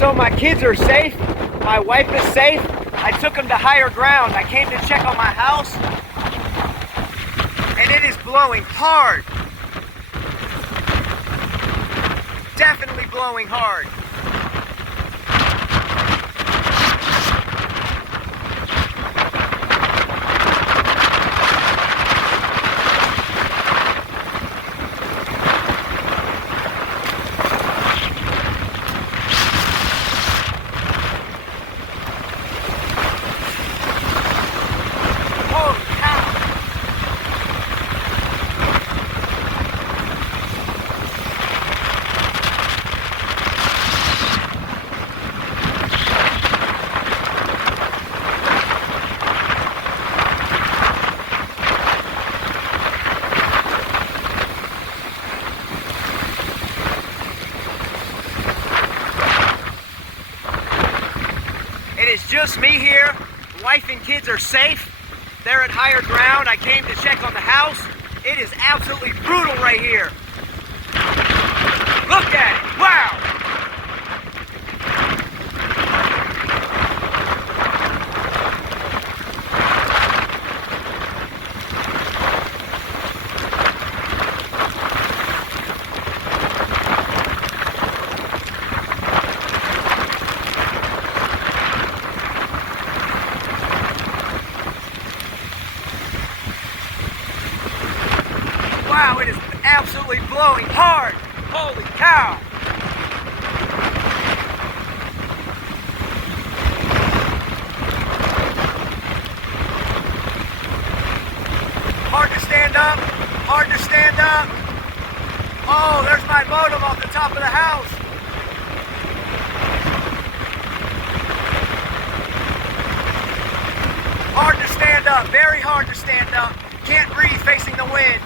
So my kids are safe, my wife is safe. I took them to higher ground. I came to check on my house, and it is blowing hard. Definitely blowing hard. It's just me here. Wife and kids are safe. They're at higher ground. I came to check on the house. It is absolutely brutal right here. Look at it. Wow. Wow, it is absolutely blowing hard. Holy cow. Hard to stand up. Hard to stand up. Oh, there's my modem off the top of the house. Hard to stand up. Very hard to stand up. Can't breathe facing the wind.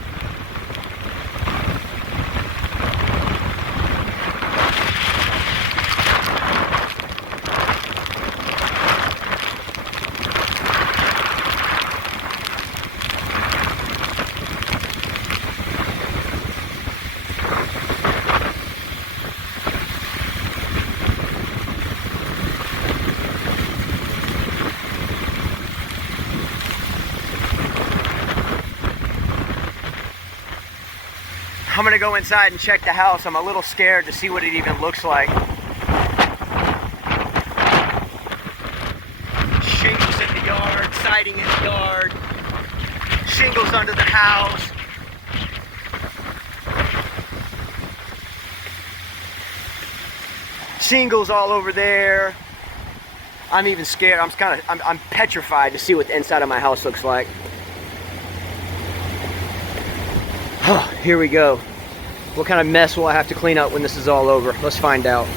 I'm gonna go inside and check the house. I'm a little scared to see what it even looks like. Shingles in the yard, siding in the yard, shingles under the house. Shingles all over there. I'm even scared. I'm petrified to see what the inside of my house looks like. Here we go. What kind of mess will I have to clean up when this is all over? Let's find out.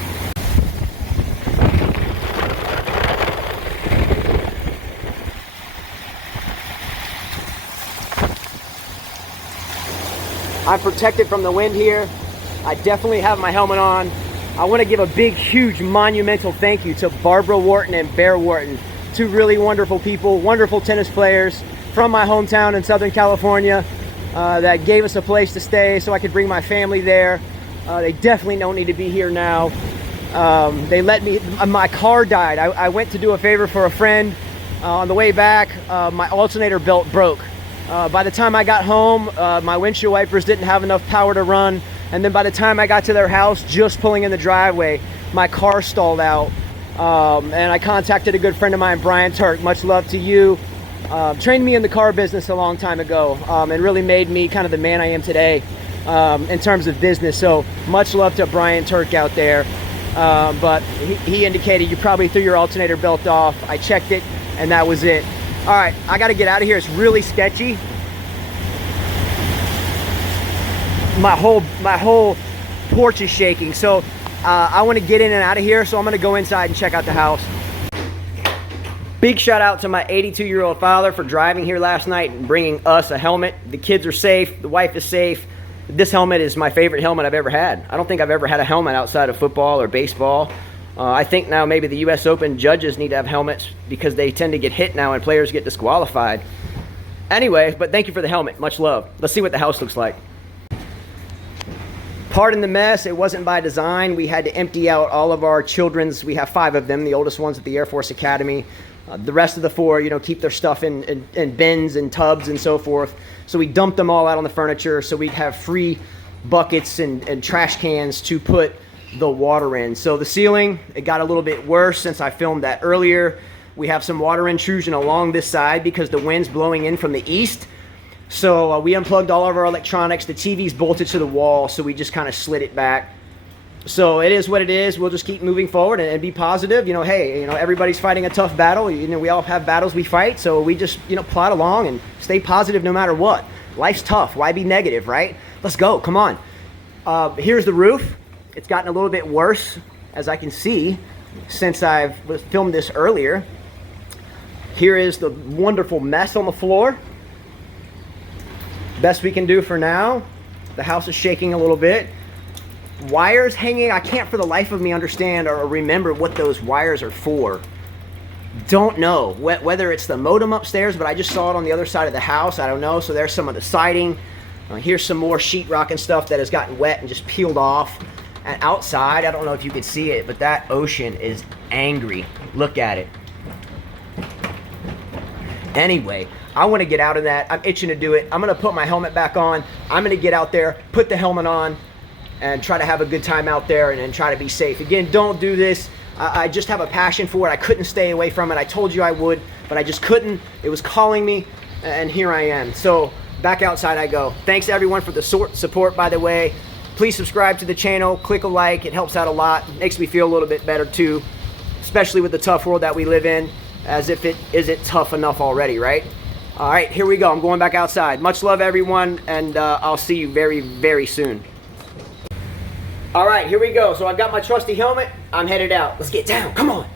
I'm protected from the wind here. I definitely have my helmet on. I want to give a big, huge, monumental thank you to Barbara Wharton and Bear Wharton, two really wonderful people, wonderful tennis players from my hometown in Southern California. That gave us a place to stay so I could bring my family there. They definitely don't need to be here now. They let me, my car died. I went to do a favor for a friend. On the way back, my alternator belt broke. By the time I got home, my windshield wipers didn't have enough power to run. And then by the time I got to their house, just pulling in the driveway, my car stalled out. And I contacted a good friend of mine, Brian Turk. Much love to you. Trained me in the car business a long time ago, and really made me kind of the man I am today in terms of business. So much love to Brian Turk out there. But he indicated you probably threw your alternator belt off. I checked it, and that was it. All right, I got to get out of here. It's really sketchy. My whole porch is shaking. So I want to get in and out of here. So I'm going to go inside and check out the house. Big shout out to my 82-year-old father for driving here last night and bringing us a helmet. The kids are safe. The wife is safe. This helmet is my favorite helmet I've ever had. I don't think I've ever had a helmet outside of football or baseball. I think now maybe the U.S. Open judges need to have helmets because they tend to get hit now and players get disqualified. Anyway, but thank you for the helmet. Much love. Let's see what the house looks like. Pardon the mess, it wasn't by design. We had to empty out all of our children's, we have 5 of them, the oldest one's at the Air Force Academy. The rest of the 4, you know, keep their stuff in bins and tubs and so forth. So we dumped them all out on the furniture so we'd have free buckets and trash cans to put the water in. So the ceiling, it got a little bit worse since I filmed that earlier. We have some water intrusion along this side because the wind's blowing in from the east. So we unplugged all of our electronics. The TV's bolted to the wall, so we just kind of slid it back. So it is what it is. We'll just keep moving forward and be positive. You know, hey, you know, everybody's fighting a tough battle. You know, we all have battles we fight. So we just, you know, plod along and stay positive no matter what. Life's tough. Why be negative, right? Let's go. Come on. Here's the roof. It's gotten a little bit worse, as I can see, since I've filmed this earlier. Here is the wonderful mess on the floor. Best we can do for now. The house is shaking a little bit. Wires hanging. I can't for the life of me understand or remember what those wires are for. Don't know whether it's the modem upstairs, but I just saw it on the other side of the house. I don't know. So there's some of the siding. Here's some more sheetrock and stuff that has gotten wet and just peeled off. And outside, I don't know if you can see it, but that ocean is angry. Look at it. Anyway, I want to get out of that. I'm itching to do it. I'm going to put my helmet back on. I'm going to get out there, put the helmet on, and try to have a good time out there and try to be safe. Again, don't do this. I just have a passion for it. I couldn't stay away from it. I told you I would, but I just couldn't. It was calling me, and here I am. So back outside I go. Thanks everyone for the support, by the way. Please subscribe to the channel. Click a like. It helps out a lot. Makes me feel a little bit better too, especially with the tough world that we live in, as if it isn't tough enough already, right? All right, here we go. I'm going back outside. Much love, everyone, and I'll see you very, very soon. All right, here we go. So I've got my trusty helmet. I'm headed out. Let's get down. Come on.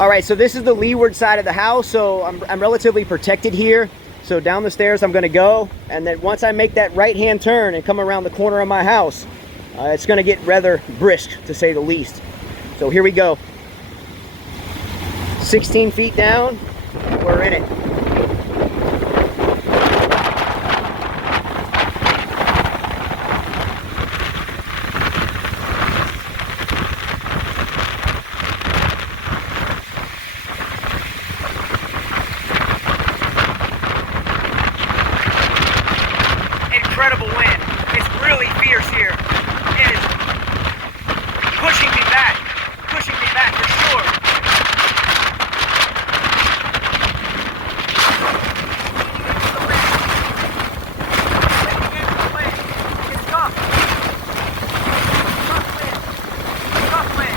All right, so this is the leeward side of the house, so I'm relatively protected here. So down the stairs I'm going to go, and then once I make that right-hand turn and come around the corner of my house, it's going to get rather brisk, to say the least. So here we go. 16 feet down. We're in it. Incredible wind. It's really fierce here. It is pushing me back for sure. It's tough. Tough wind.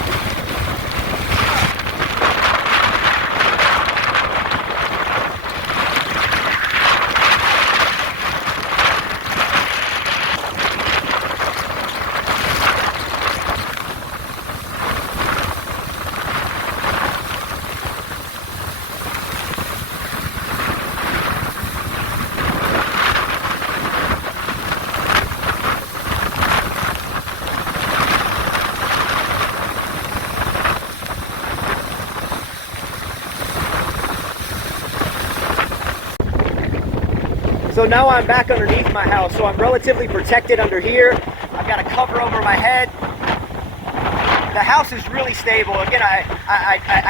So now I'm back underneath my house, so I'm relatively protected under here. I've got a cover over my head. The house is really stable. Again, I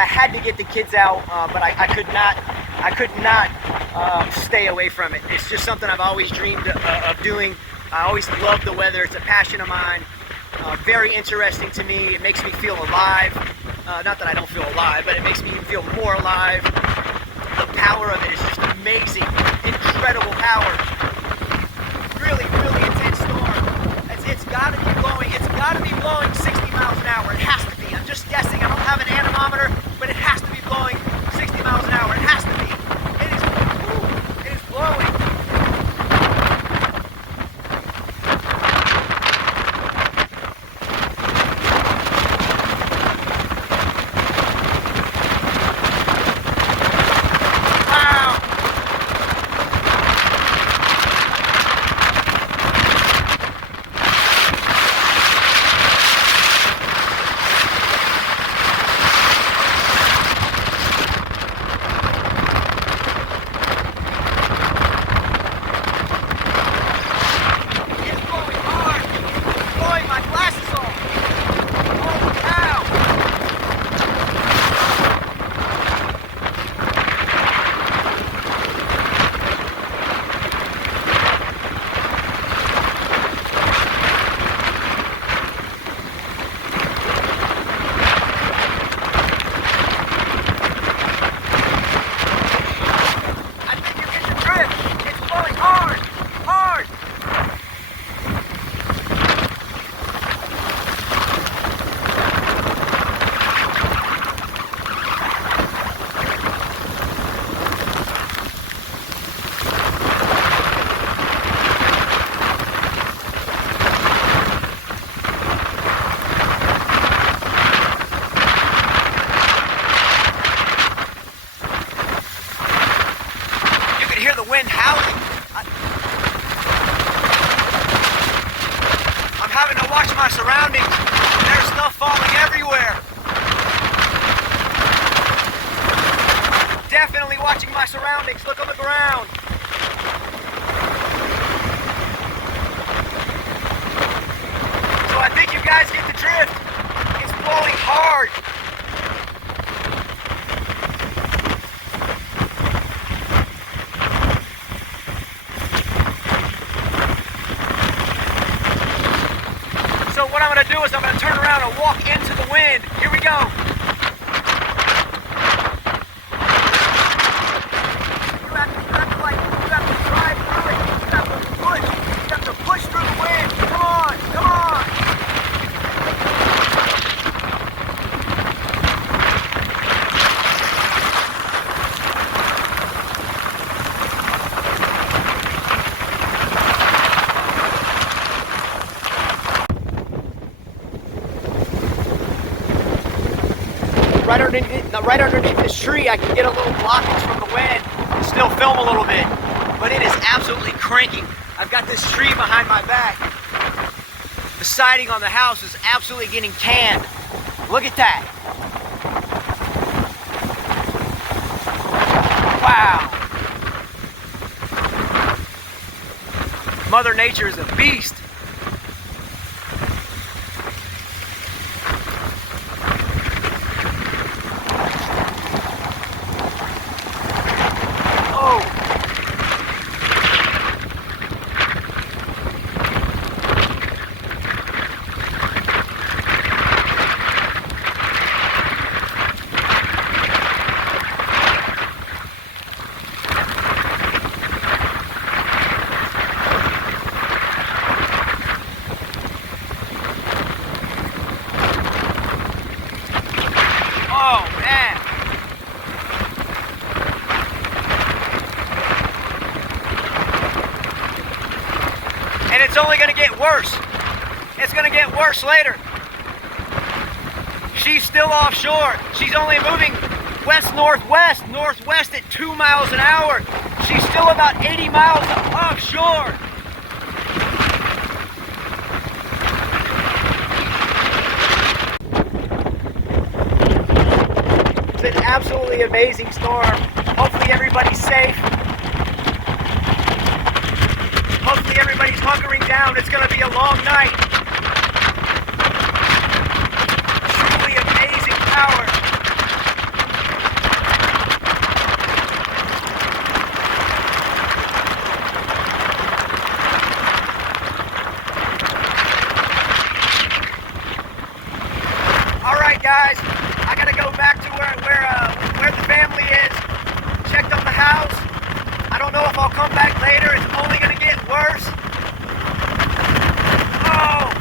had to get the kids out, but I could not stay away from it. It's just something I've always dreamed of doing. I always loved the weather. It's a passion of mine. Very interesting to me. It makes me feel alive. Not that I don't feel alive, but it makes me feel more alive. The power of it is just amazing. Incredible power. Really, really intense storm. It's got to be blowing. It's got to be blowing 60 miles an hour. It has to be. I'm just guessing. I don't have an anemometer, but it has to be blowing 60 miles an hour. It has to be. It is blowing. gonna do is I'm gonna turn around and walk into the wind. Here we go. You have to drive through it. You have to push through the wind. Come on, come on. Right underneath this tree, I can get a little blockage from the wind and still film a little bit, but it is absolutely cranking. I've got this tree behind my back. The siding on the house is absolutely getting canned. Look at that. Wow. Mother Nature is a beast. Oh, man. And it's only going to get worse. It's going to get worse later. She's still offshore. She's only moving west-northwest, northwest at 2 miles an hour. She's still about 80 miles offshore. It's an absolutely amazing storm. Hopefully everybody's safe. Hopefully everybody's hunkering down. It's going to be a long night. Truly amazing power. All right, guys. I gotta go back to where the family is. Checked up the house. I don't know if I'll come back later. It's only gonna get worse. Oh!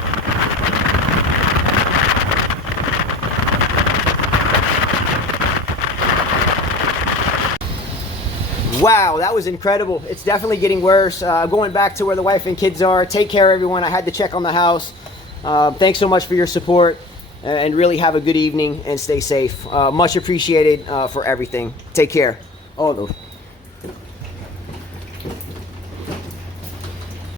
Wow, that was incredible. It's definitely getting worse. Going back to where the wife and kids are. Take care, everyone. I had to check on the house. Thanks so much for your support. And really have a good evening and stay safe. Much appreciated for everything. Take care. All those.